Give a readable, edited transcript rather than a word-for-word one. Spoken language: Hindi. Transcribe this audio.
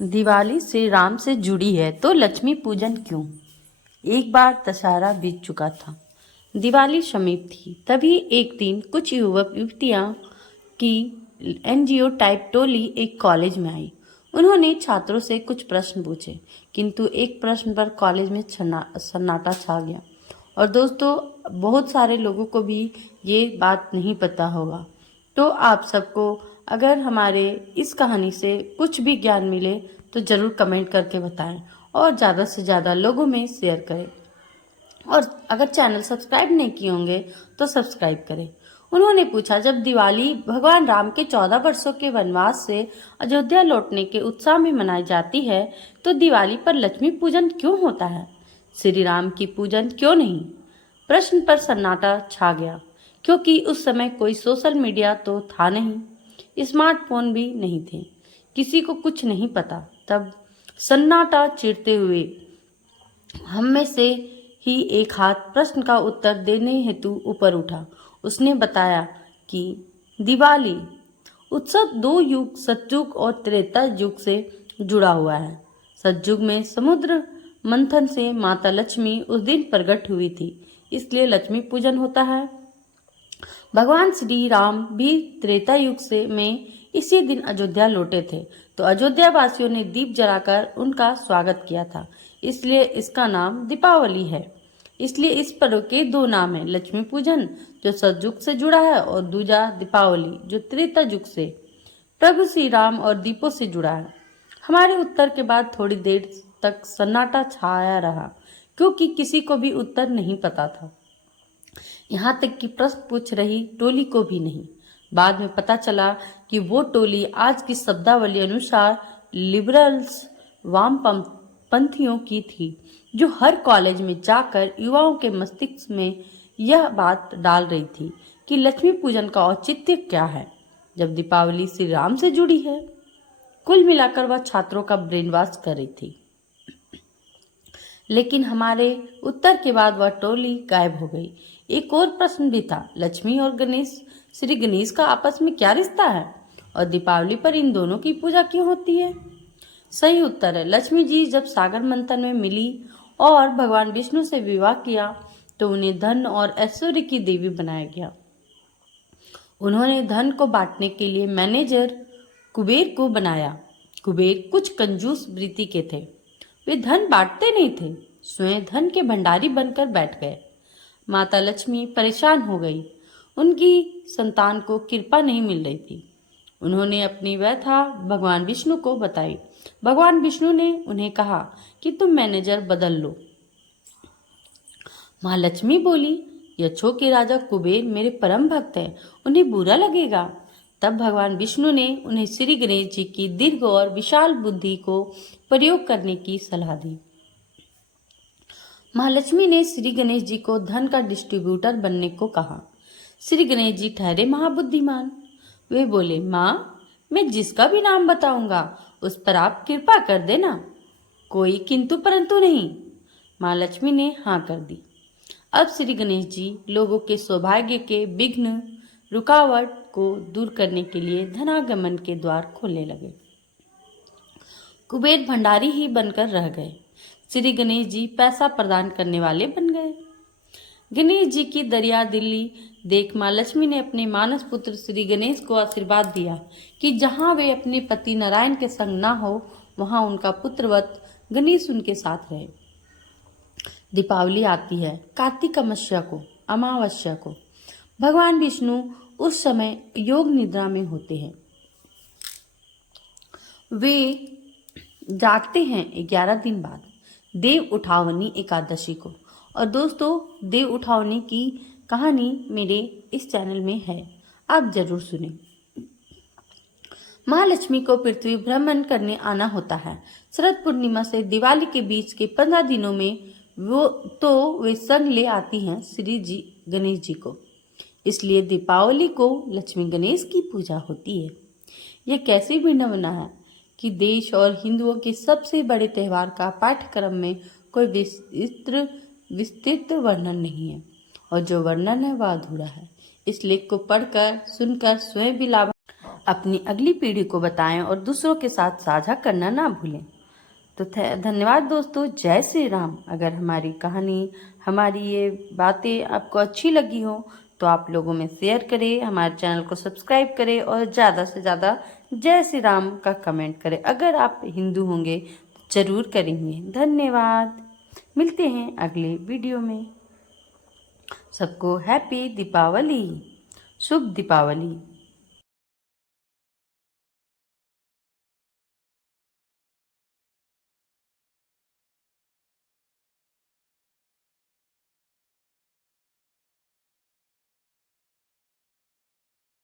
दिवाली श्री राम से जुड़ी है तो लक्ष्मी पूजन क्यों? एक बार दशहरा बीत चुका था। दिवाली समीप थी। तभी एक दिन कुछ युवक युवतियां की एनजीओ टाइप टोली एक कॉलेज में आई। उन्होंने छात्रों से कुछ प्रश्न पूछे, किंतु एक प्रश्न पर कॉलेज में सन्नाटा छा गया। और दोस्तों, बहुत सारे लोगों को भी ये बात नहीं पता होगा। तो आप सबको अगर हमारे इस कहानी से कुछ भी ज्ञान मिले तो ज़रूर कमेंट करके बताएं और ज़्यादा से ज़्यादा लोगों में शेयर करें। और अगर चैनल सब्सक्राइब नहीं किए होंगे तो सब्सक्राइब करें। उन्होंने पूछा, जब दिवाली भगवान राम के 14 वर्षों के वनवास से अयोध्या लौटने के उत्साह में मनाई जाती है, तो दिवाली पर लक्ष्मी पूजन क्यों होता है? श्री राम की पूजन क्यों नहीं? प्रश्न पर सन्नाटा छा गया, क्योंकि उस समय कोई सोशल मीडिया तो था नहीं, स्मार्टफोन भी नहीं थे, किसी को कुछ नहीं पता। तब सन्नाटा चीरते हुए हम में से ही एक हाथ प्रश्न का उत्तर देने हेतु ऊपर उठा। उसने बताया कि दिवाली उत्सव दो युग, सतयुग और त्रेता युग से जुड़ा हुआ है। सतयुग में समुद्र मंथन से माता लक्ष्मी उस दिन प्रकट हुई थी, इसलिए लक्ष्मी पूजन होता है। भगवान श्री राम भी त्रेता युग से में इसी दिन अयोध्या लौटे थे, तो अयोध्या वासियों ने दीप जलाकर उनका स्वागत किया था, इसलिए इसका नाम दीपावली है। इसलिए इस पर्व के दो नाम हैं, लक्ष्मी पूजन जो सतयुग से जुड़ा है और दूजा दीपावली जो त्रेता युग से प्रभु श्री राम और दीपों से जुड़ा है। हमारे उत्तर के बाद थोड़ी देर तक सन्नाटा छाया रहा, क्योंकि किसी को भी उत्तर नहीं पता था, यहाँ तक कि प्रश्न पूछ रही टोली को भी नहीं। बाद में पता चला कि वो टोली आज की शब्दावली अनुसार लिबरल्स, वामपंथियों की थी, जो हर कॉलेज में जाकर युवाओं के मस्तिष्क में यह बात डाल रही थी कि लक्ष्मी पूजन का औचित्य क्या है, जब दीपावली श्री राम से जुड़ी है। कुल मिलाकर वह छात्रों का ब्रेन वॉश कर रही थी, लेकिन हमारे उत्तर के बाद वह टोली गायब हो गई। एक और प्रश्न भी था, लक्ष्मी और गणेश, श्री गणेश का आपस में क्या रिश्ता है, और दीपावली पर इन दोनों की पूजा क्यों होती है? सही उत्तर है, लक्ष्मी जी जब सागर मंथन में मिली और भगवान विष्णु से विवाह किया तो उन्हें धन और ऐश्वर्य की देवी बनाया गया। उन्होंने धन को बांटने के लिए मैनेजर कुबेर को बनाया। कुबेर कुछ कंजूस वृत्ति के थे, वे धन बांटते नहीं थे, स्वयं धन के भंडारी बनकर बैठ गए। माता लक्ष्मी परेशान हो गई, उनकी संतान को कृपा नहीं मिल रही थी। उन्होंने अपनी व्यथा भगवान विष्णु को बताई। भगवान विष्णु ने उन्हें कहा कि तुम मैनेजर बदल लो। माँ लक्ष्मी बोली, यक्षों के राजा कुबेर मेरे परम भक्त हैं, उन्हें बुरा लगेगा। तब भगवान विष्णु ने उन्हें श्री गणेश जी की दीर्घ और विशाल बुद्धि को प्रयोग करने की सलाह दी। महालक्ष्मी ने श्री गणेश जी को धन का डिस्ट्रीब्यूटर बनने को कहा। श्री गणेश जी ठहरे महाबुद्धिमान। वे बोले, माँ, मैं जिसका भी नाम बताऊंगा उस पर आप कृपा कर देना, कोई किंतु परंतु नहीं। माँ लक्ष्मी ने हाँ कर दी। अब श्री गणेश जी लोगों के सौभाग्य के विघ्न, रुकावट को दूर करने के लिए धनागमन के द्वार खोलने लगे। कुबेर भंडारी ही बनकर रह गए, श्री गणेश जी पैसा प्रदान करने वाले बन गए। गणेश जी की दरिया दिल्ली देख माँ लक्ष्मी ने अपने मानस पुत्र श्री गणेश को आशीर्वाद दिया कि जहाँ वे अपने पति नारायण के संग ना हो, वहाँ उनका पुत्रवत गणेश उनके साथ रहे। दीपावली आती है कार्तिक अमावस्या को। भगवान विष्णु उस समय योग निद्रा में होते हैं। वे जागते हैं 11 दिन बाद, देव उठावनी एकादशी को। और दोस्तों, देव उठावनी की कहानी मेरे इस चैनल में है, आप जरूर सुनें। महालक्ष्मी को पृथ्वी भ्रमण करने आना होता है। शरद पूर्णिमा से दिवाली के बीच के 15 दिनों में वे संग ले आती हैं श्री गणेश जी को, इसलिए दीपावली को लक्ष्मी गणेश की पूजा होती है। यह कैसी विडंबना है कि देश और हिंदुओं के सबसे बड़े त्योहार का पाठ्यक्रम में कोई विस्तृत वर्णन नहीं है, और जो वर्णन है वह अधूरा है। इस लेख को पढ़कर सुनकर स्वयं भी लाभ। अपनी अगली पीढ़ी को बताएं और दूसरों के साथ साझा करना ना भूलें। तो धन्यवाद दोस्तों। जय श्री राम। अगर हमारी कहानी, हमारी ये बातें आपको अच्छी लगी हो तो आप लोगों में शेयर करें, हमारे चैनल को सब्सक्राइब करें और ज़्यादा से ज़्यादा जय श्री राम का कमेंट करें। अगर आप हिंदू होंगे तो ज़रूर करेंगे। धन्यवाद। मिलते हैं अगले वीडियो में। सबको हैप्पी दीपावली, शुभ दीपावली।